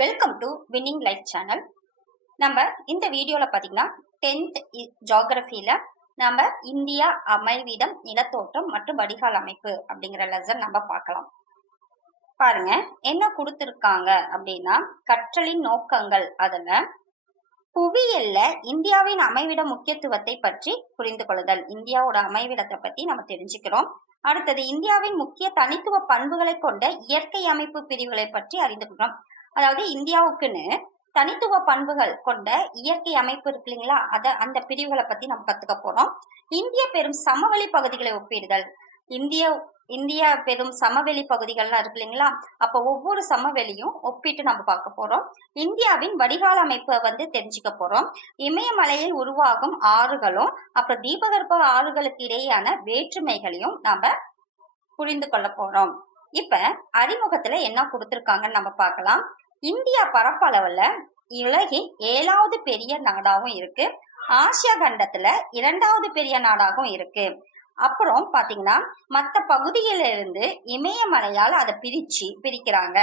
Welcome to winning life channel. நம்ம இந்த வீடியோவில் பார்த்தீங்கன்னா 10th ஜியோகிரஃபியில் நம்ம இந்தியா அமைவிடம் நிலத்தோற்றம் மற்றும் வடிகால் அமைப்பு அப்படிங்கிற லெசன் நம்ம பார்க்கலாம். பாருங்க என்ன கொடுத்துருக்காங்க அப்படின்னா கற்றலின் நோக்கங்கள். அதில் புவியியல்ல இந்தியாவின் அமைவிட முக்கியத்துவத்தை பற்றி புரிந்து கொள்ளுதல். இந்தியாவோட அமைவிடத்தை பற்றி நம்ம தெரிஞ்சுக்கிறோம். அடுத்தது இந்தியாவின் முக்கிய தனித்துவ பண்புகளை கொண்ட இயற்கை அமைப்பு பிரிவுகளை பற்றி அறிந்து கொள்கிறோம். அதாவது இந்தியாவுக்குன்னு தனித்துவ பண்புகள் கொண்ட இயற்கை அமைப்பு இருக்கு இல்லைங்களா, அந்த பிரிவுகளை பத்தி நம்ம கத்துக்க போறோம். இந்திய பெரும் சமவெளி பகுதிகளை ஒப்பிடுதல். இந்தியா பெரும் சமவெளி பகுதிகள்லாம் இருக்கு இல்லைங்களா, அப்போ ஒவ்வொரு சமவெளியும் ஒப்பிட்டு நம்ம பார்க்க போறோம். இந்தியாவின் வடிகால் அமைப்பை தெரிஞ்சுக்க போறோம். இமயமலையில் உருவாகும் ஆறுகளும் அப்புறம் தீபகற்ப ஆறுகளுக்கு இடையேயான வேற்றுமைகளையும் நாம புரிந்து கொள்ள போறோம். இப்ப அறிமுகத்துல என்ன கொடுத்திருக்காங்கன்னு நம்ம பார்க்கலாம். இந்தியா பரப்பளவுல உலகின் 7வது பெரிய நாடாகவும் இருக்கு. ஆசியா கண்டத்துல 2வது பெரிய நாடாகவும் இருக்கு. அப்புறம் பாத்தீங்கன்னா மற்ற பகுதியில இருந்து இமயமலையால் அதை பிரிக்கிறாங்க.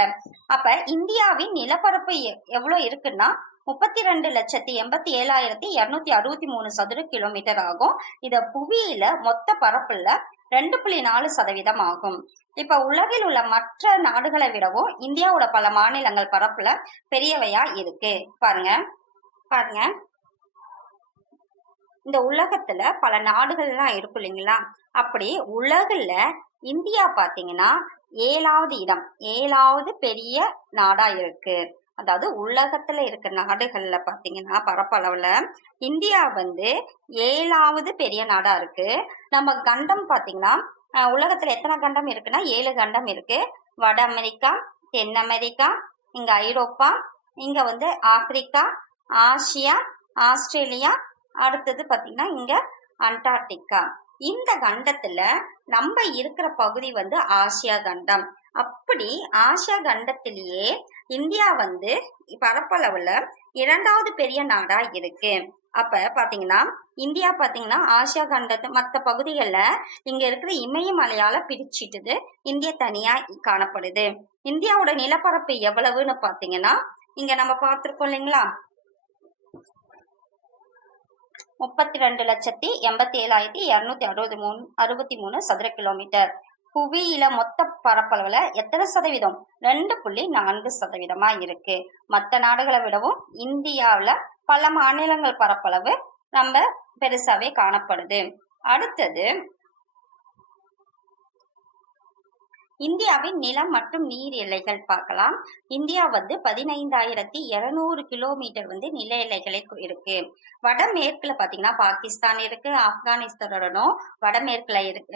அப்ப இந்தியாவின் நிலப்பரப்பு எவ்வளவு இருக்குன்னா 32,87,263 சதுர கிலோமீட்டர் ஆகும். இத புவியில மொத்த பரப்புல 2.4% ஆகும். இப்ப உலகில் உள்ள மற்ற நாடுகளை விடவும் இந்தியாவோட பல மாநிலங்கள் பரப்புல பெரியவையா இருக்கு. பாருங்க இந்த உலகத்துல பல நாடுகள்லாம் இருக்கும் இல்லைங்களா, அப்படி உலகுல இந்தியா பாத்தீங்கன்னா 7வது பெரிய நாடா இருக்கு. அதாவது உலகத்துல இருக்க நாடுகள்ல பாத்தீங்கன்னா பரப்பளவுல இந்தியா 7வது பெரிய நாடா இருக்கு. நம்ம கண்டம் பாத்தீங்கன்னா உலகத்துல எத்தனை கண்டம் இருக்குன்னா 7 கண்டம் இருக்கு. வட அமெரிக்கா, தென் அமெரிக்கா, இங்க ஐரோப்பா, இங்க ஆப்பிரிக்கா, ஆசியா, ஆஸ்திரேலியா, அடுத்தது பாத்தீங்கன்னா இங்க அண்டார்டிகா. இந்த கண்டத்துல நம்ம இருக்கிற பகுதி ஆசியா கண்டம். அப்படி ஆசியா கண்டத்திலேயே இந்தியா பரப்பளவுல 2வது பெரிய நாடா இருக்கு. அப்ப பாத்தீங்கன்னா இந்தியா பாத்தீங்கன்னா ஆசியா கண்டத்து மற்ற பகுதிகள்ல இங்க இருக்கிற இமயமலையால பிரிச்சிட்டுது. இந்தியா தனியா காணப்படுது. இந்தியாவோட நிலப்பரப்பு எவ்வளவுன்னு பாத்தீங்கன்னா இங்க நம்ம பார்த்திருக்கோம் இல்லைங்களா, 32,87,263 சதுர கிலோமீட்டர். புவியில மொத்த பரப்பளவுல எத்தனை சதவீதம்? 2.4% இருக்கு. மற்ற நாடுகளை விடவும் இந்தியாவில பல மாநிலங்கள் பரப்பளவு நம்ம பெருசாவே காணப்படுது. அடுத்தது இந்தியாவின் நிலம் மற்றும் நீர் எல்லைகள் பார்க்கலாம். இந்தியா 15,200 கிலோமீட்டர் நில எல்லைகளை இருக்கு. வடமேற்குல பாத்தீங்கன்னா பாகிஸ்தான் இருக்கு. ஆப்கானிஸ்தானுடனும் வடமேற்குல இருக்கு.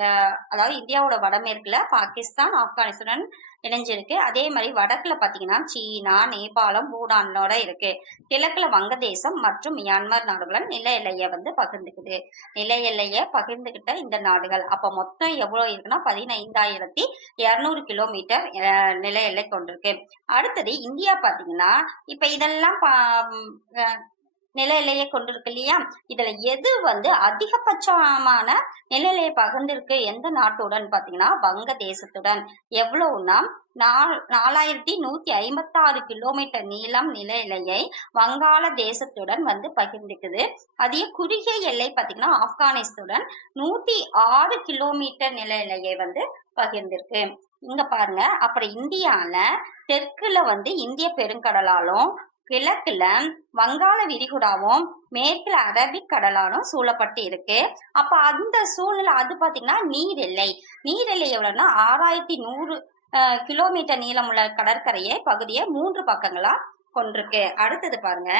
அதாவது இந்தியாவோட வடமேற்குல பாகிஸ்தான், ஆப்கானிஸ்தான் இணைஞ்சிருக்கு. அதே மாதிரி வடக்குல பாத்தீங்கன்னா சீனா, நேபாளம், பூடானோட இருக்கு. கிழக்குல வங்கதேசம் மற்றும் மியான்மர் நாடுகளும் நில எல்லைய பகிர்ந்துக்குது. நில எல்லைய பகிர்ந்துகிட்ட இந்த நாடுகள் அப்ப மொத்தம் எவ்வளவு இருக்குன்னா 15,200 கிலோமீட்டர் நில எல்லை கொண்டிருக்கு. அடுத்தது இந்தியா பாத்தீங்கன்னா இப்ப இதெல்லாம் நில எல்லையை கொண்டிருக்கு இல்லையா, இதுல எது அதிகபட்சமான நில எல்லையை பகிர்ந்திருக்கு எந்த நாட்டுடன் பாத்தீங்கன்னா வங்கதேசத்துடன். எவ்வளவுன்னா 4,156 கிலோமீட்டர் நீளம் நில எல்லையை வங்காள தேசத்துடன் பகிர்ந்துக்குது. அதே குறுகிய எல்லை பாத்தீங்கன்னா ஆப்கானிஸ்தானுடன் 106 கிலோமீட்டர் நில எல்லையை பகிர்ந்திருக்கு. இங்க பாருங்க. அப்புறம் இந்தியால தெற்குல இந்திய பெருங்கடலாலும், கிழக்குல வங்காள விரிகுடாவும், மேற்குல அரபிக் கடலாலும் சூழப்பட்டு இருக்கு. அப்ப அந்த சூழல் அது பாத்தீங்கன்னா நீரெல்லை எவ்வளவுன்னா 6,100 கிலோமீட்டர் நீளமுள்ள கடற்கரையை பகுதியை 3 பக்கங்களா கொண்டிருக்கு. அடுத்தது பாருங்க,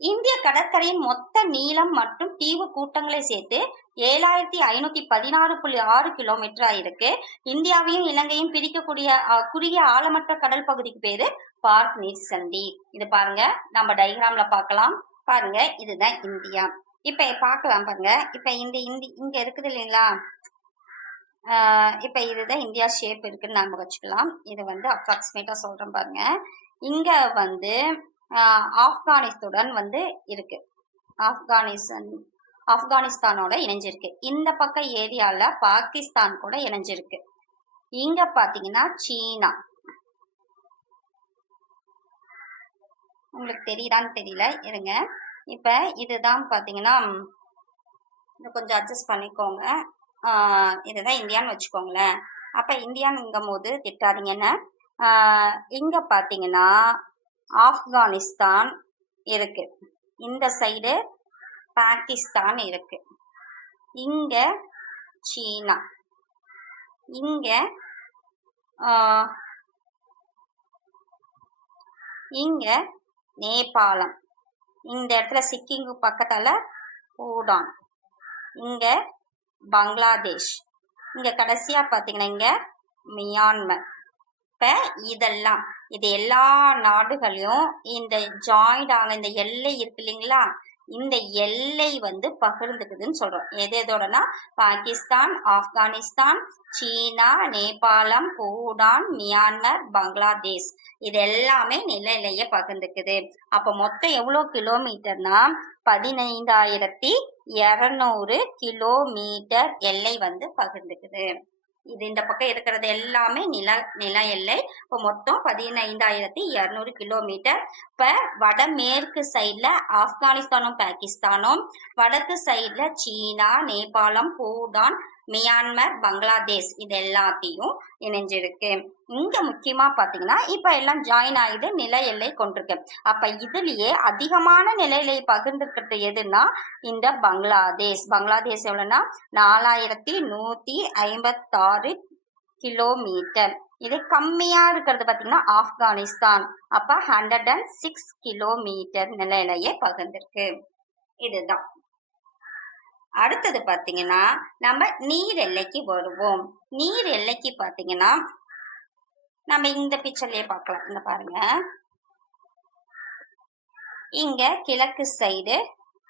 இந்திய கடற்கரையின் மொத்த நீளம் மற்றும் தீவு கூட்டங்களை சேர்த்து 7,516.6 கிலோமீட்டர் இருக்கு. இந்தியாவையும் இலங்கையும் பிரிக்கக்கூடிய குறுகிய ஆழமற்ற கடல் பகுதிக்கு பேரு பார்க் நீர் சந்தி. இது பாருங்க நம்ம டயக்ராம்ல பார்க்கலாம். பாருங்க இதுதான் இந்தியா. இப்ப பார்க்கலாம் பாருங்க. இப்ப இங்க இருக்குது இல்லைங்களா, இப்ப இதுதான் இந்தியா ஷேப் இருக்குன்னு நாம வச்சுக்கலாம். இது அப்ராக்சிமேட்டா சொல்றேன் பாருங்க. இங்க ஆப்கானிஸ்தான் இருக்கு. ஆப்கானிஸ்தானோட இணைஞ்சிருக்கு. இந்த பக்கம் ஏரியால பாகிஸ்தான் கூட இணைஞ்சிருக்கு. இங்க பாத்தீங்கன்னா சீனா, உங்களுக்கு தெரியுதான்னு தெரியல, இருங்க. இப்போ இதுதான் பார்த்தீங்கன்னா, இதை கொஞ்சம் அட்ஜஸ்ட் பண்ணிக்கோங்க. இதுதான் இந்தியான்னு வச்சுக்கோங்களேன். அப்போ இந்தியானுங்கும் போது திட்டாதீங்கன்னு. இங்கே பார்த்தீங்கன்னா ஆப்கானிஸ்தான் இருக்கு, இந்த சைடு பாகிஸ்தான் இருக்கு, இங்க சீனா, இங்க இங்க நேபாளம், இந்த இடத்துல சிக்கிங்கு பக்கத்தால பூடான், இங்க பங்களாதேஷ், இங்க கடைசியா பாத்தீங்கன்னா இங்க மியான்மர். இப்ப இதெல்லாம் இது எல்லா நாடுகளையும் இந்த ஜாயிண்ட் ஆன இந்த எல்லை இருக்கு இல்லைங்களா, இந்த எல்லை வந்து பகிர்ந்துக்குதுன்னு சொல்றோம். எது எதோடனா பாகிஸ்தான், ஆப்கானிஸ்தான், சீனா, நேபாளம், பூடான், மியான்மர், பங்களாதேஷ், இது எல்லாமே நில எல்லையை பகிர்ந்துக்குது. அப்ப மொத்தம் எவ்வளவு கிலோமீட்டர்னா 15,200 கிலோமீட்டர் எல்லை வந்து பகிர்ந்துக்குது. இது இந்த பக்கம் இருக்கிறது எல்லாமே நில எல்லை. இப்போ மொத்தம் 15,200 கிலோமீட்டர். இப்ப வடமேற்கு சைட்ல ஆப்கானிஸ்தானும் பாகிஸ்தானும், வடக்கு சைட்ல சீனா, நேபாளம், பூடான், மியான்மர், பங்களாதேஷ், இது எல்லாத்தையும் இணைஞ்சிருக்கு. இங்க முக்கியமா பாத்தீங்கன்னா இப்ப எல்லாம் ஜாயின் ஆகிட்டு நில எல்லை கொண்டிருக்கு. அப்ப இதுலயே அதிகமான நில எல்லை பகிர்ந்துருக்கிறது எதுன்னா இந்த பங்களாதேஷ். பங்களாதேஷ் எவ்வளவுன்னா 4,156 கிலோமீட்டர். இது கம்மியா இருக்கிறது பாத்தீங்கன்னா ஆப்கானிஸ்தான், அப்ப 106 கிலோமீட்டர் நில எல்லையை பகிர்ந்திருக்கு. இதுதான். அடுத்தது பாத்தீங்கன்னா நம்ம நீர் எல்லைக்கு வருவோம். நீர் எல்லைக்கு பாத்தீங்கன்னா நம்ம இந்த பிக்சர்லயே பார்க்கலாம். இந்த பாருங்க, இங்க கிழக்கு சைடு,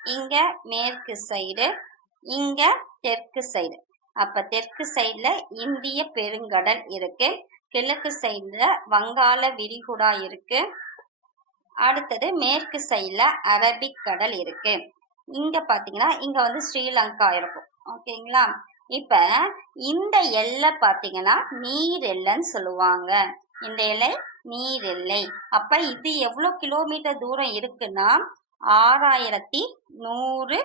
இங்க மேற்கு சைடு, இங்க தெற்கு சைடு. அப்ப தெற்கு சைடுல இந்திய பெருங்கடல் இருக்கு, கிழக்கு சைடுல வங்காள விரிகுடா இருக்கு, அடுத்தது மேற்கு சைடுல அரபிக் கடல் இருக்கு. இங்க பாத்தீங்கன்னா இங்க வந்து ஸ்ரீலங்கா இருக்கும். ஓகேங்களா? இப்ப இந்த எல்லை பாத்தீங்கன்னா நீர் எல்லைன்னு சொல்லுவாங்க. இந்த எல்லை நீர் எல்லை. அப்ப இது எவ்வளவு கிலோமீட்டர் தூரம் இருக்குன்னா 6,100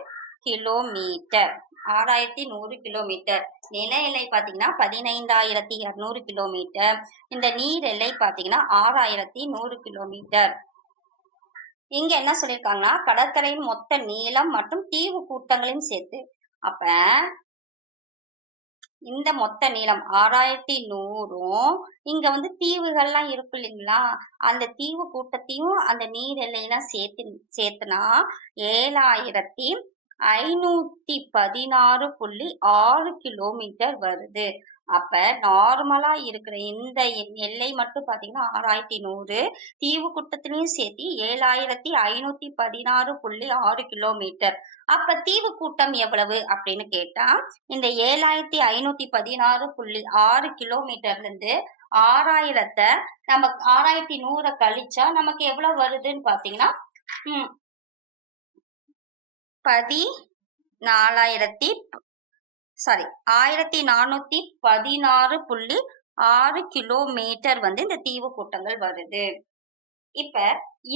கிலோமீட்டர். 6,100 கிலோமீட்டர். நில எல்லை பாத்தீங்கன்னா 15,200 கிலோமீட்டர். இந்த நீர் எல்லை பாத்தீங்கன்னா 6,100 கிலோமீட்டர். இங்க என்ன சொல்லியிருக்காங்கன்னா கடற்கரையின் மொத்த நீளம் மற்றும் தீவு கூட்டங்களையும் சேர்த்து. அப்ப இந்த மொத்த நீளம் 6,100ம் இங்க வந்து தீவுகள்லாம் இருக்கு இல்லைங்களா, அந்த தீவு கூட்டத்தையும் அந்த நீர் எல்லையெல்லாம் சேர்த்துனா 7,516.6 கிலோமீட்டர் வருது. அப்ப நார்மலா இருக்கிற இந்த எல்லை மட்டும் பாத்தீங்கன்னா 6,100, தீவு கூட்டத்திலையும் சேர்த்து 7,516.6 கிலோமீட்டர். அப்ப தீவு கூட்டம் எவ்வளவு அப்படின்னு கேட்டா இந்த 7,516.6 கிலோமீட்டர்ல இருந்து 6,000 நம்ம 6,100 கழிச்சா நமக்கு எவ்வளவு வருதுன்னு பாத்தீங்கன்னா 1,416.6 கிலோமீட்டர் வந்து இந்த தீவு கூட்டங்கள் வருது. இப்ப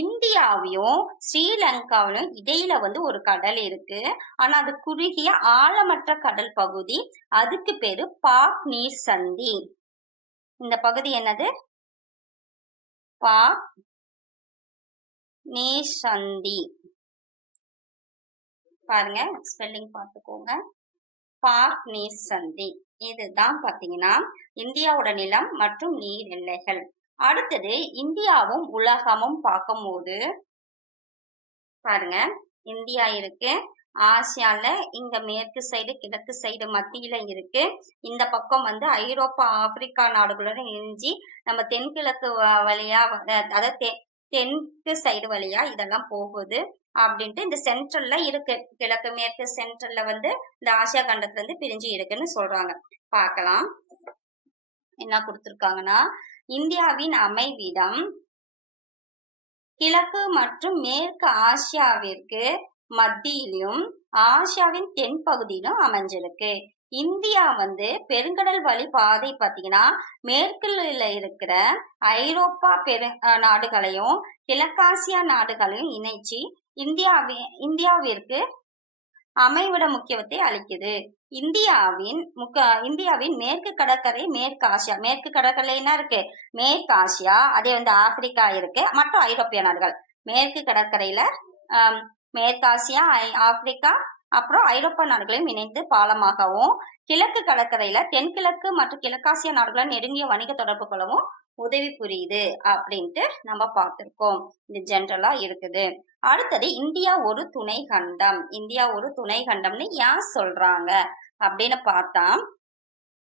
இந்தியாவையும் ஸ்ரீலங்காவிலும் இடையில வந்து ஒரு கடல் இருக்கு. ஆனா அது குறுகிய ஆழமற்ற கடல் பகுதி. அதுக்கு பேரு பாக் நீர் சந்தி. இந்த பகுதி என்னது? பாக் நீர் சந்தி. பாருங்க, ஸ்பெல்லிங் பார்த்துக்கோங்க. பாக் நீர் சந்தி. இதுதான் பாத்தீங்கன்னா இந்தியாவோட நிலம் மற்றும் நீர் எல்லைகள். அடுத்தது இந்தியாவும் உலகமும் பார்க்கும்போது பாருங்க, இந்தியா இருக்கு, ஆசியால இங்க மேற்கு சைடு கிழக்கு சைடு மத்தியில இருக்கு. இந்த பக்கம் வந்து ஐரோப்பா ஆப்பிரிக்கா நாடுகளுடன் இணைஞ்சி நம்ம தென்கிழக்கு வழியா, அதாவது தெற்கு சைடு வழியா இதெல்லாம் போகுது அப்படின்ட்டு இந்த சென்ட்ரல்ல இருக்கு. கிழக்கு மேற்கு சென்ட்ரல்ல வந்து இந்த ஆசியா கண்டத்துல இருந்து பிரிஞ்சு இருக்குன்னு சொல்றாங்க. பார்க்கலாம் என்ன கொடுத்திருக்காங்கன்னா இந்தியாவின் அமைவிடம் கிழக்கு மற்றும் மேற்கு ஆசியாவிற்கு மத்தியிலும் ஆசியாவின் தென்பகுதியிலும் அமைஞ்சிருக்கு. இந்தியா வந்து பெருங்கடல் வழி பாதை பார்த்தீங்கன்னா மேற்குல இருக்கிற ஐரோப்பா நாடுகளையும் கிழக்காசியா நாடுகளையும் இணைச்சு இந்தியாவிற்கு அமைவிட முக்கியத்துவத்தை அளிக்குது. இந்தியாவின் மேற்கு கடற்கரை மேற்கு ஆசியா. மேற்கு கடற்கரை என்ன இருக்கு? மேற்கு ஆசியா, அதே வந்து ஆப்பிரிக்கா இருக்கு, மற்றும் ஐரோப்பிய நாடுகள். மேற்கு கடற்கரையில மேற்காசியா, ஆப்பிரிக்கா, அப்புறம் ஐரோப்பா நாடுகளையும் இணைந்து பாலமாகவும், கிழக்கு கடற்கரையில தென்கிழக்கு மற்றும் கிழக்காசிய நாடுகளுடன் நெருங்கிய வணிக தொடர்பு கொள்ளவும் உதவி புரியுது அப்படின்ட்டு நம்ம பார்த்திருக்கோம். இது ஜென்ரலா இருக்குது. அடுத்தது இந்தியா ஒரு துணை கண்டம். இந்தியா ஒரு துணை கண்டம்னு ஏன் சொல்றாங்க அப்படின்னு பார்த்தா,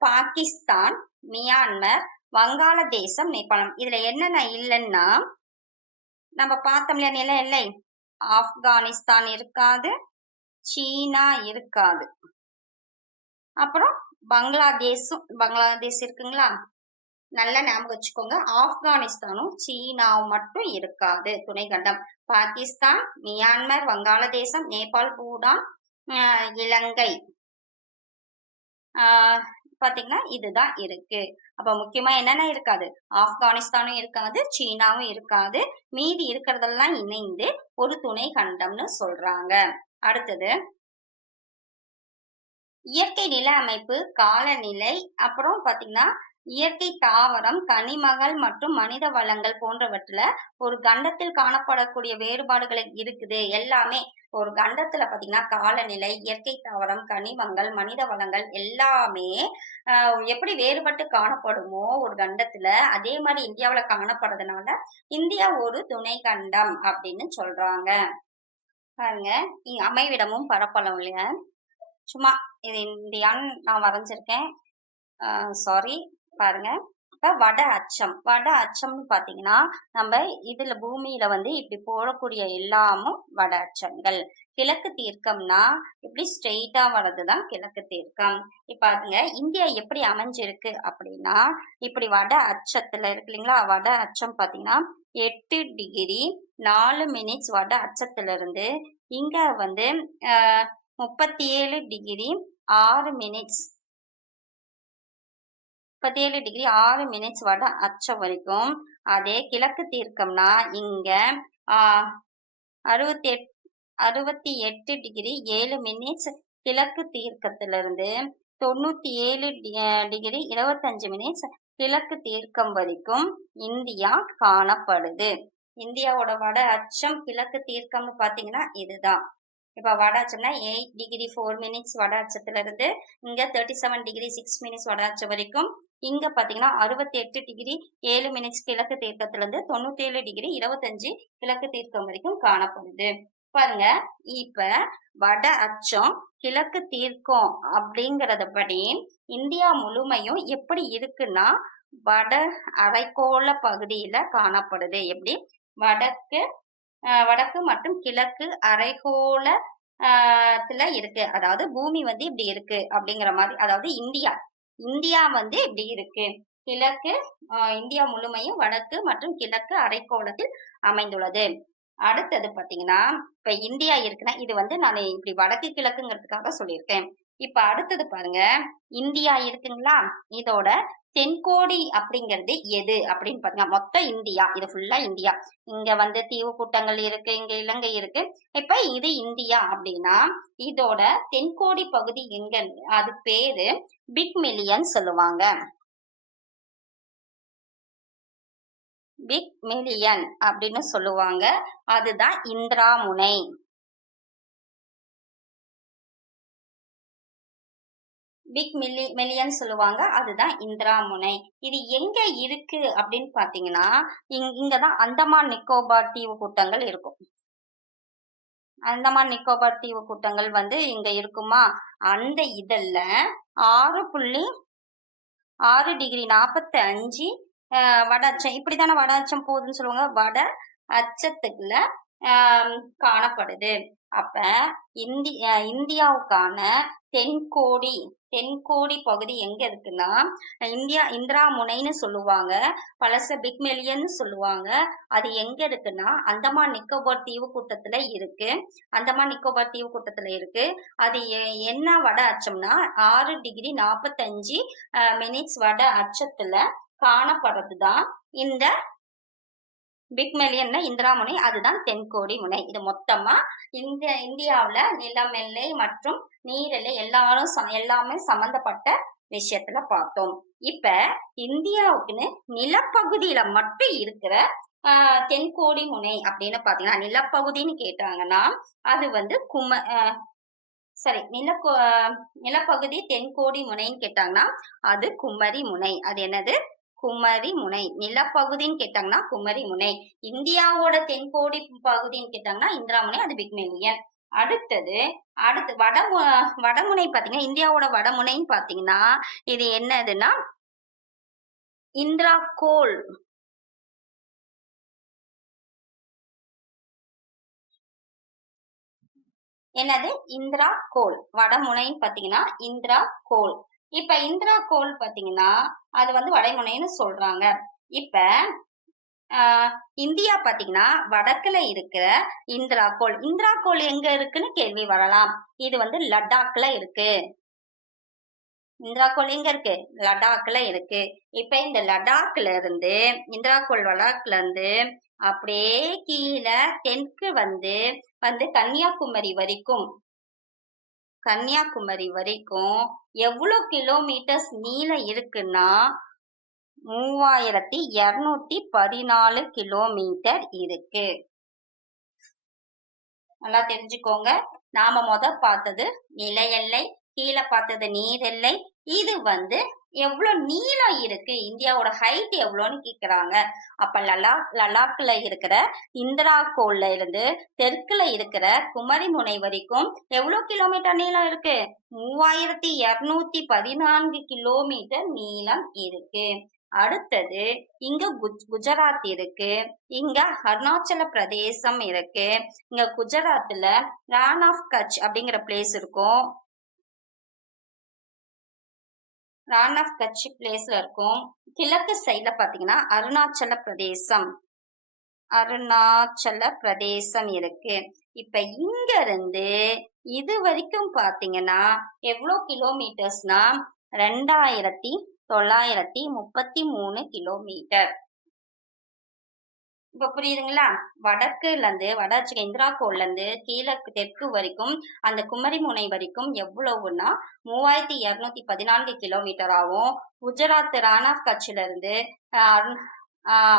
பாகிஸ்தான், மியான்மர், வங்காளதேசம், நேபாளம் இதுல என்னென்ன இல்லைன்னா நம்ம பார்த்தோம் இல்லையா நில எல்லை, ஆப்கானிஸ்தான் இருக்காது, சீனா இருக்காது, அப்புறம் பங்களாதேஷ் இருக்குங்களா, நல்ல ஞாபகம் வச்சுக்கோங்க. ஆப்கானிஸ்தானும் சீனாவும் மட்டும் இருக்காது துணை கண்டம். பாகிஸ்தான், மியான்மர், வங்காளதேசம், நேபாள், பூடான், இலங்கை பாத்தீங்கன்னா இதுதான் இருக்கு. அப்ப முக்கியமா என்னென்ன இருக்காது? ஆப்கானிஸ்தானும் இருக்காது, சீனாவும் இருக்காது, மீதி இருக்கிறதெல்லாம் இணைந்து ஒரு துணை கண்டம்னு சொல்றாங்க. அடுத்தது இயற்கை நில அமைப்பு, காலநிலை, அப்புறம் பாத்தீங்கன்னா இயற்கை தாவரம், கனிமகள் மற்றும் மனித வளங்கள் போன்றவற்றில ஒரு கண்டத்தில் காணப்படக்கூடிய வேறுபாடுகள் இருக்குது. எல்லாமே ஒரு கண்டத்துல பாத்தீங்கன்னா காலநிலை, இயற்கை தாவரம், கனிமங்கள், மனித வளங்கள் எல்லாமே எப்படி வேறுபட்டு காணப்படுமோ ஒரு கண்டத்துல, அதே மாதிரி இந்தியாவில காணப்படுறதுனால இந்தியா ஒரு துணை கண்டம் அப்படின்னு சொல்றாங்க. பாருங்க, அமைவிடமும் பரப்பளவும் இல்லையா, சும்மா இது இந்தியான்னு நான் வரைஞ்சிருக்கேன். சாரி, பாருங்க. இப்ப வட அச்சம்னு பாத்தீங்கன்னா நம்ம இதுல பூமியில வந்து இப்படி போடக்கூடிய எல்லாமும் வட அச்சங்கள். கிழக்கு தீர்க்கம்னா இப்படி ஸ்ட்ரெயிட்டா வர்றதுதான் கிழக்கு தீர்க்கம். இப்ப பாருங்க இந்தியா எப்படி அமைஞ்சிருக்கு அப்படின்னா, இப்படி வட அச்சத்துல இருக்கு இல்லைங்களா, வட அச்சம் பாத்தீங்கன்னா 8 டிகிரி 4 மினிட்ஸ் வட அச்சத்துல இருந்து இங்க வந்து 37 டிகிரி 6 மினிட்ஸ் 37 டிகிரி 6 மினிட்ஸ் வட அச்சம் வரைக்கும். அதே கிழக்கு தீர்க்கம்னா இங்க 68 டிகிரி 7 மினிட்ஸ் கிழக்கு தீர்க்கத்திலிருந்து 97 டிகிரி 25 மினிட்ஸ் கிழக்கு தீர்க்கம் வரைக்கும் இந்தியா காணப்படுது. இந்தியாவோட வட அச்சம் கிழக்கு தீர்க்கம்னு பாத்தீங்கன்னா இதுதான். இப்ப வட அச்சம்னா 8 டிகிரி 4 மினிட்ஸ் வட அச்சத்துல இருந்து இங்க 37 டிகிரி 6 மினிட்ஸ் வட அச்சம் வரைக்கும். இங்க பாத்தீங்கன்னா 68 டிகிரி 7 மினிட்ஸ் கிழக்கு தீர்க்கத்துல இருந்து 97 டிகிரி 25 கிழக்கு தீர்க்கம் வரைக்கும் காணப்படுது. பாருங்க, இப்ப வட அச்சம் கிழக்கு தீர்க்கம் அப்படிங்கறத படி இந்தியா முழுமையும் எப்படி இருக்குன்னா வட அரைக்கோள பகுதியில காணப்படுது. எப்படி? வடக்கு மற்றும் கிழக்கு அரைக்கோள இருக்கு. அதாவது பூமி வந்து இப்படி இருக்கு அப்படிங்கிற மாதிரி. அதாவது இந்தியா வந்து இப்படி இருக்கு. கிழக்கு இந்தியா முழுமையும் வடக்கு மற்றும் கிழக்கு அரைக்கோளத்தில் அமைந்துள்ளது. அடுத்தது பாத்தீங்கன்னா இப்ப இந்தியா இருக்குன்னா இது வந்து நான் இப்படி வடக்கு கிழக்குங்கிறதுக்காக சொல்லியிருக்கேன். இப்ப அடுத்தது பாருங்க, இந்தியா இருக்குங்களா, இதோட தென்கோடி அப்படிங்கிறது எது அப்படின்னு பாத்தீங்க. மொத்தம் இந்தியா, இது ஃபுல்லா இந்தியா. இங்க வந்து தீவு கூட்டங்கள் இருக்கு, இங்க இலங்கை இருக்கு. இப்ப இது இந்தியா அப்படின்னா இதோட தென்கோடி பகுதி எங்க? அது பேரு பிக் மில்லியன் சொல்லுவாங்க. பிக் மில்லியன் அப்படின்னு சொல்லுவாங்க. அதுதான் இந்திரா முனை. பிக் மில்லியன் சொல்லுவாங்க. அதுதான் இந்திரா முனை. இது எங்க இருக்கு அப்படின்னு பாத்தீங்கன்னா இங்கதான் அந்தமான் நிக்கோபார் தீவு கூட்டங்கள் இருக்கும். அந்தமான் நிக்கோபார் தீவு கூட்டங்கள் வந்து இங்க இருக்குமா, அந்த இதழ்ல 6.6 டிகிரி 45 வட அச்சம் இப்படித்தானே வட அச்சம் போகுதுன்னு சொல்லுவாங்க. வட அச்சத்துக்குள்ள காணப்படுது. அப்ப இந்தியாவுக்கான தென்கோடி தென்கோடி பகுதி எங்க இருக்குன்னா இந்திரா முனைன்னு சொல்லுவாங்க, பழச பிக்மெலியன்னு சொல்லுவாங்க. அது எங்க இருக்குன்னா அந்தமான் நிக்கோபார் தீவு கூட்டத்துல இருக்கு. அந்தமான் நிக்கோபார் தீவு கூட்டத்துல இருக்கு. அது என்ன வட அச்சம்னா 6°45' வட அச்சத்துல காணப்படுறதுதான் இந்த பிக்மெலியன்ல இந்திரா முனை. அதுதான் தென்கோடி முனை. இது மொத்தமா இந்தியாவுல நிலம் எல்லை மற்றும் நீரெல்லை எல்லாமே சம்பந்தப்பட்ட விஷயத்துல பார்த்தோம். இப்ப இந்தியாவுக்குன்னு நிலப்பகுதியில மட்டும் இருக்கிற தென்கோடி முனை அப்படின்னு பாத்தீங்கன்னா நிலப்பகுதின்னு கேட்டாங்கன்னா அது வந்து நிலப்பகுதி தென்கோடி முனைன்னு கேட்டாங்கன்னா அது குமரி முனை. அது என்னது? குமரி முனை. நிலப்பகுதின்னு கேட்டாங்கன்னா குமரி முனை. இந்தியாவோட தென்கோடி பகுதின்னு கேட்டாங்கன்னா இந்திரா முனை, அது பிக்மெலியன். அடுத்து வடமுனை பாத்தீங்கன்னா இந்தியாவோட வடமுனைன்னு பாத்தீங்கன்னா இது என்னதுன்னா இந்திரா கோல். என்னது? இந்திரா கோல். வடமுனைன்னு பாத்தீங்கன்னா இந்திரா கோல். இப்ப இந்திரா கோல் பாத்தீங்கன்னா அது வந்து வடமுனைன்னு சொல்றாங்க. இப்ப இந்தியா பாத்தீங்கன்னா வடக்குல இருக்கிற இந்திரா கோல் எங்க இருக்குன்னு கேள்வி வரலாம். இது வந்து லடாக்ல இருக்கு. இந்திரா கோல் எங்க இருக்கு? லடாக்ல இருக்கு. இப்ப இந்த லடாக்ல இருந்து இந்திரா கோல் லடாக்ல இருந்து அப்படியே கீழே தெற்கு வந்து கன்னியாகுமரி வரைக்கும் எவ்வளவு கிலோமீட்டர்ஸ் நீளம் இருக்குன்னா 3214 கிலோமீட்டர் இருக்கு. நல்லா தெரிஞ்சுக்கோங்க. நாம பார்த்தது நில எல்லை, கீழே பார்த்தது நீர் எல்லை. இது வந்து எவ்வளவு நீளம் இருக்கு, இந்தியாவோட ஹைட் எவ்வளோன்னு கேக்குறாங்க. அப்ப லடாக்ல இருக்கிற இந்திரா கோல்ல இருந்து தெற்குல இருக்கிற குமரி முனை வரைக்கும் எவ்வளவு கிலோமீட்டர் நீளம் இருக்கு? 3214 கிலோமீட்டர் நீளம் இருக்கு. அடுத்தது இங்க குஜராத் இருக்கு, இங்க அருணாச்சல பிரதேசம் இருக்கு. இங்க குஜராத்ல ரான் ஆஃப் கட்ச் அப்படிங்கிற பிளேஸ் இருக்கும். ரான் ஆஃப் கட்ச் பிளேஸ்ல இருக்கும். கிழக்கு சைட்ல பாத்தீங்கன்னா அருணாச்சல பிரதேசம் இருக்கு. இப்ப இங்க இருந்து இது வரைக்கும் பாத்தீங்கன்னா எவ்வளவு கிலோமீட்டர்ஸ்னா 2933 கிலோமீட்டர். இப்ப புரியுதுங்களா? வடக்குல இருந்து இந்திரா கோல்ல இருந்து கீழே தெற்கு வரைக்கும் அந்த குமரி முனை வரைக்கும் எவ்வளவுன்னா 3214 கிலோமீட்டர் ஆகும். குஜராத் ரான் ஆஃப் கட்ச்ல இருந்து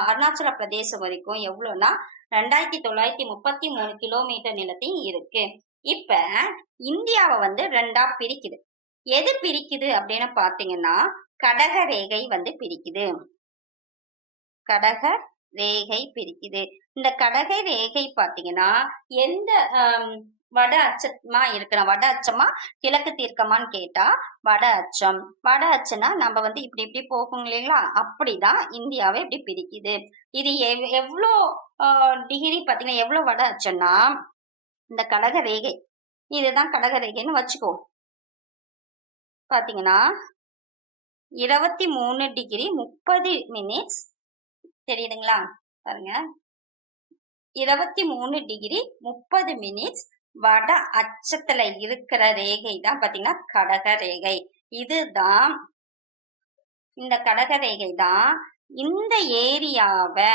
அருணாச்சல பிரதேசம் வரைக்கும் எவ்வளவுன்னா 2933 கிலோமீட்டர் நிலத்தையும் இருக்கு. இப்ப இந்தியாவை வந்து ரெண்டா பிரிக்குது. எது பிரிக்குது அப்படின்னு பாத்தீங்கன்னா கடக ரேகை வந்து பிரிக்குது. கடக ரேகை பிரிக்குது. இந்த கடக ரேகை பாத்தீங்கன்னா எந்த வட அச்சமா இருக்கணும்? வட அச்சமா கிழக்கு தீர்க்கமான்னு கேட்டா வட அச்சம். வட அச்சம்னா நம்ம வந்து இப்படி இப்படி போகும் இல்லைங்களா? அப்படிதான் இந்தியாவை இப்படி பிரிக்குது. இது எவ்வளோ டிகிரி பாத்தீங்கன்னா எவ்வளவு வட அச்சம்னா இந்த கடக ரேகை, இதுதான் கடக ரேகைன்னு வச்சுக்கோ. பாத்தீங்கன்னா 23°30' தெரியுதுங்களா? பாருங்க, 23°30' வட அச்சத்துல இருக்கிற ரேகை தான் பாத்தீங்கன்னா கடக ரேகை. இதுதான் இந்த கடக ரேகை தான் இந்த ஏரியாவை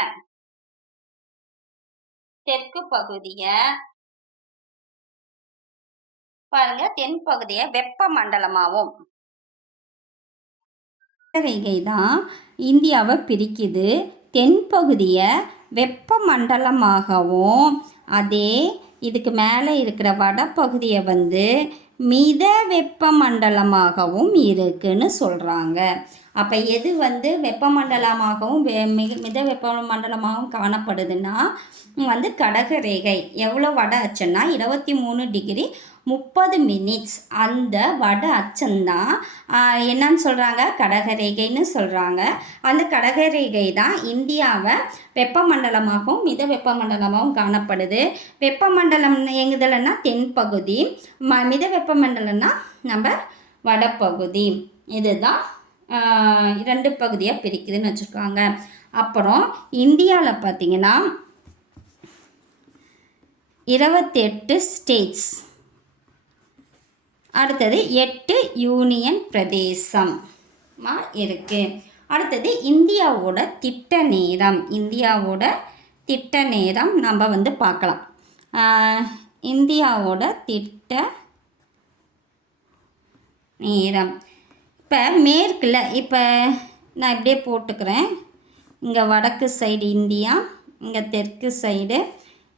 தெற்கு பகுதிய பாருங்க, தென் பகுதிய வெப்ப மண்டலமாவும் ரேகை தான் இந்தியாவை பிரிக்குது. தென்பகுதியை வெப்ப மண்டலமாகவும் அதே இதுக்கு மேலே இருக்கிற வடப்பகுதியை வந்து மித வெப்ப மண்டலமாகவும் இருக்குன்னு சொல்கிறாங்க. அப்போ எது வந்து வெப்பமண்டலமாகவும் மித வெப்ப மண்டலமாகவும் காணப்படுதுன்னா வந்து கடக ரேகை. எவ்வளோ வட அச்சுன்னா 23°30' 30 மினிட்ஸ் அந்த வட அச்சம்தான் என்னன்னு சொல்கிறாங்க, கடகரேகைன்னு சொல்கிறாங்க. அந்த கடகரேகை தான் இந்தியாவை வெப்பமண்டலமாகவும் மித வெப்பமண்டலமாகவும் காணப்படுது. வெப்பமண்டலம் எங்குதலன்னா தென்பகுதி, மித வெப்பமண்டலம்னா நம்ம வடப்பகுதி. இதுதான் 2 பகுதியாக பிரிக்குதுன்னு வச்சுருக்காங்க. அப்புறம் இந்தியாவில் பார்த்திங்கன்னா 28 ஸ்டேட்ஸ், அடுத்தது 8 யூனியன் பிரதேசமாக இருக்குது. அடுத்தது இந்தியாவோட திட்ட நேரம் நம்ம பார்க்கலாம். இந்தியாவோட திட்ட நேரம் இப்போ மேற்கில், இப்போ நான் இப்படியே போட்டுக்கிறேன். இங்கே வடக்கு சைடு இந்தியா, இங்கே தெற்கு சைடு,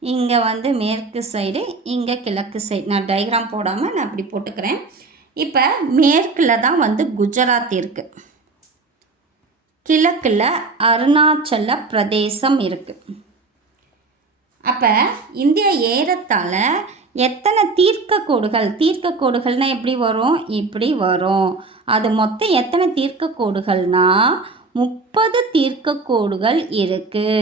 இங்கே மேற்கு சைடு, இங்கே கிழக்கு சைடு. நான் டயக்ராம் போடாமல் நான் இப்படி போட்டுக்கிறேன். இப்போ மேற்கில் தான் குஜராத் இருக்குது, கிழக்கில் அருணாச்சல பிரதேசம் இருக்குது. அப்போ இந்தியா ஏறத்தாழ எத்தனை தீர்க்கக்கோடுகள்னால் எப்படி வரும், இப்படி வரும். அது மொத்தம் எத்தனை தீர்க்கக்கோடுகள்னால் 30 தீர்க்கக்கோடுகள் இருக்குது.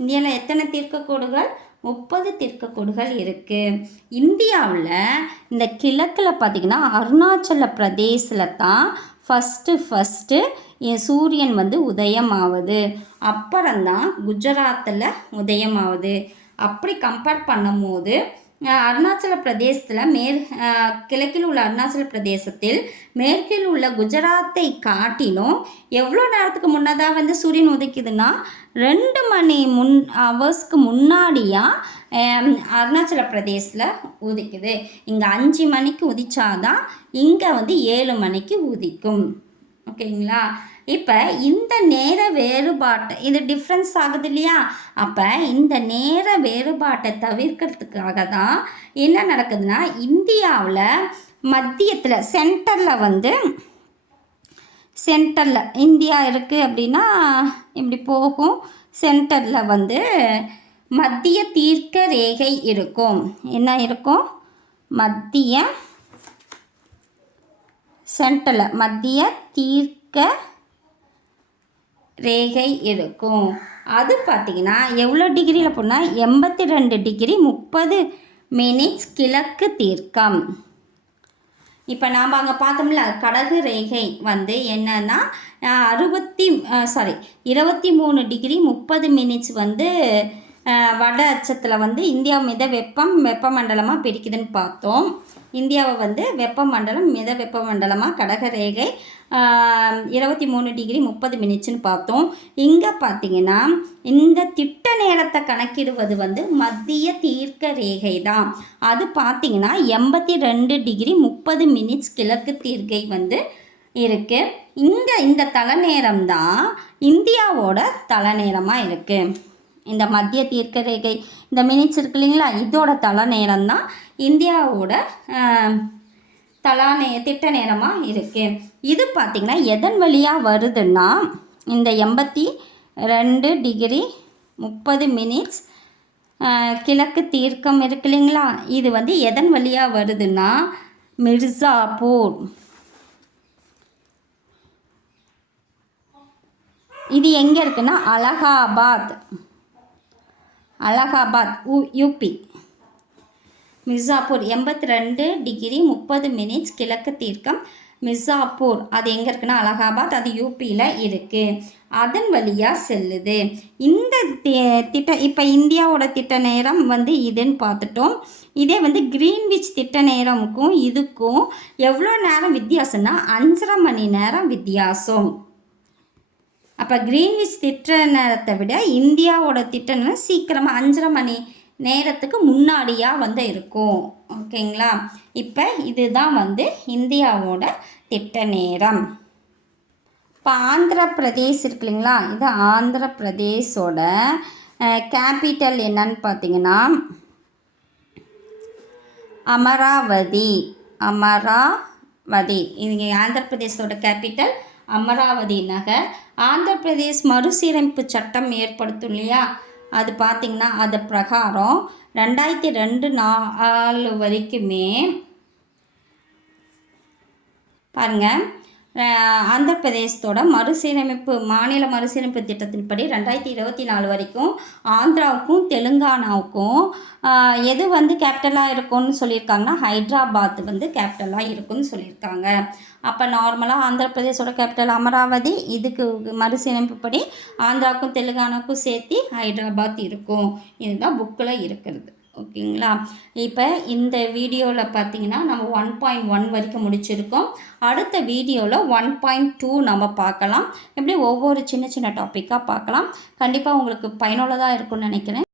இந்தியாவில் எத்தனை தீர்க்கக்கோடுகள், 30 தீர்க்கக்கோடுகள் இருக்குது. இந்தியாவில் இந்த கிழக்கில் பார்த்திங்கன்னா அருணாச்சல பிரதேசில் தான் ஃபஸ்ட்டு சூரியன் உதயம் ஆகுது. அப்புறம்தான் குஜராத்தில் உதயம் ஆகுது. அப்படி கம்பேர் பண்ணும்போது அருணாச்சல பிரதேசத்தில் கிழக்கில் உள்ள அருணாச்சல பிரதேசத்தில் மேற்கில் உள்ள குஜராத்தை காட்டிலும் எவ்வளோ நேரத்துக்கு முன்னதாக சூரியன் உதிக்குதுன்னா 2 மணி ஹவர்ஸ்க்கு முன்னாடியாக அருணாச்சல பிரதேசில் உதிக்குது. இங்கே 5 மணிக்கு உதிச்சாதான் இங்கே 7 மணிக்கு உதிக்கும். ஓகேங்களா? இப்போ இந்த நேர வேறுபாட்டை, இது டிஃப்ரென்ஸ் ஆகுது இல்லையா? அப்போ இந்த நேர வேறுபாட்டை தவிர்க்கிறதுக்காக தான் என்ன நடக்குதுன்னா, இந்தியாவில் மத்தியத்தில் சென்டரில் இந்தியா இருக்குது அப்படின்னா இப்படி போகும். சென்டரில் மத்திய தீர்க்க ரேகை இருக்கும். என்ன இருக்கும்? சென்டரில் மத்திய தீர்க்க ரேகை இருக்கும். அது பார்த்திங்கன்னா எவ்வளோ டிகிரியில் போனால் 82 டிகிரி 30 மினிட்ஸ் கிழக்கு தீர்க்கம். இப்போ நாம் அங்கே பார்த்தோம்ல கடக ரேகை என்னன்னா 23 டிகிரி 30 மினிட்ஸ் வட அச்சத்தில் இந்தியா வெப்பமண்டலமாக பிரிக்குதுன்னு பார்த்தோம். இந்தியாவை வெப்பமண்டலம் மித வெப்பமண்டலமாக கடக ரேகை 23 டிகிரி 30 மினிட்ஸ்னு பார்த்தோம். இங்கே பார்த்திங்கன்னா இந்த திட்ட நேரத்தை கணக்கிடுவது மத்திய தீர்க்க ரேகை தான். அது பார்த்திங்கன்னா 82 டிகிரி 30 மினிட்ஸ் கிழக்கு தீர்க்கை இருக்குது. இந்த தலைநேரம் தான் இந்தியாவோட தலைநேரமாக இருக்குது. இந்த மத்திய தீர்க்க ரேகை இந்த மினிட்ஸ் இருக்கு இல்லைங்களா, இதோட தலைநேரம் தான் இந்தியாவோட திட்ட நேரமாக இருக்குது. இது பார்த்திங்கன்னா எதன் வழியாக வருதுன்னா, இந்த 82 டிகிரி 30 மினிட்ஸ் கிழக்கு தீர்க்கம் இருக்கு இல்லைங்களா, இது எதன் வழியாக வருதுன்னா மிர்சாப்பூர். இது எங்கே இருக்குன்னா Allahabad UP. Mirzapur 82 degree 30 minutes கிழக்கு தீர்க்கம் மிர்சாப்பூர். அது எங்கே இருக்குன்னா அலகாபாத், அது யூபியில் இருக்குது. அதன் வழியாக செல்லுது இந்த இப்போ இந்தியாவோட திட்ட நேரம் இதுன்னு பார்த்துட்டோம். இதே கிரீன்விச் திட்ட நேரமுக்கும் இதுக்கும் எவ்வளோ நேரம் வித்தியாசம்னா 5.5 மணி நேரம் வித்தியாசம். அப்போ கிரீன்விச் திட்ட நேரத்தை விட இந்தியாவோட திட்ட நேரம் சீக்கிரமாக 5.5 மணி நேரத்துக்கு முன்னாடியாக இருக்கும். ஓகேங்களா? இப்போ இதுதான் இந்தியாவோட திட்ட நேரம். இப்போ ஆந்திர பிரதேஷ் இருக்கு இல்லைங்களா, இது ஆந்திர பிரதேஷோட கேபிட்டல் என்னன்னு பார்த்தீங்கன்னா அமராவதி. இங்கே ஆந்திர பிரதேசோட கேபிட்டல் அமராவதி நகர். ஆந்திர பிரதேஷ் மறுசீரமைப்பு சட்டம் ஏற்படுத்தும் இல்லையா, அது பார்த்திங்கன்னா அது பிரகாரம் 2002 வரைக்குமே பாருங்கள், ஆந்திர பிரதேசத்தோட மாநில மறுசீரமைப்பு திட்டத்தின்படி 2024 வரைக்கும் ஆந்திராவுக்கும் தெலுங்கானாவுக்கும் எது வந்து கேபிட்டலாக இருக்கும்னு சொல்லியிருக்காங்கன்னா ஹைதராபாத் வந்து கேபிட்டலாக இருக்குன்னு சொல்லியிருக்காங்க. அப்போ நார்மலாக ஆந்திர பிரதேசோட கேபிட்டல் அமராவதி, இதுக்கு மறுசீரமைப்புப்படி ஆந்திராவுக்கும் தெலுங்கானாவுக்கும் சேர்த்து ஹைதராபாத் இருக்கும். இதுதான் புக்கில் இருக்கிறது. ஓகேங்களா? இப்போ இந்த வீடியோவில் பார்த்தீங்கன்னா நம்ம 1.1 வரைக்கும் முடிச்சிருக்கோம். அடுத்த வீடியோவில் 1.2 நம்ம பார்க்கலாம். எப்படி ஒவ்வொரு சின்ன சின்ன டாப்பிக்காக பார்க்கலாம். கண்டிப்பாக உங்களுக்கு பயனுள்ளதாக இருக்கும்னு நினைக்கிறேன்.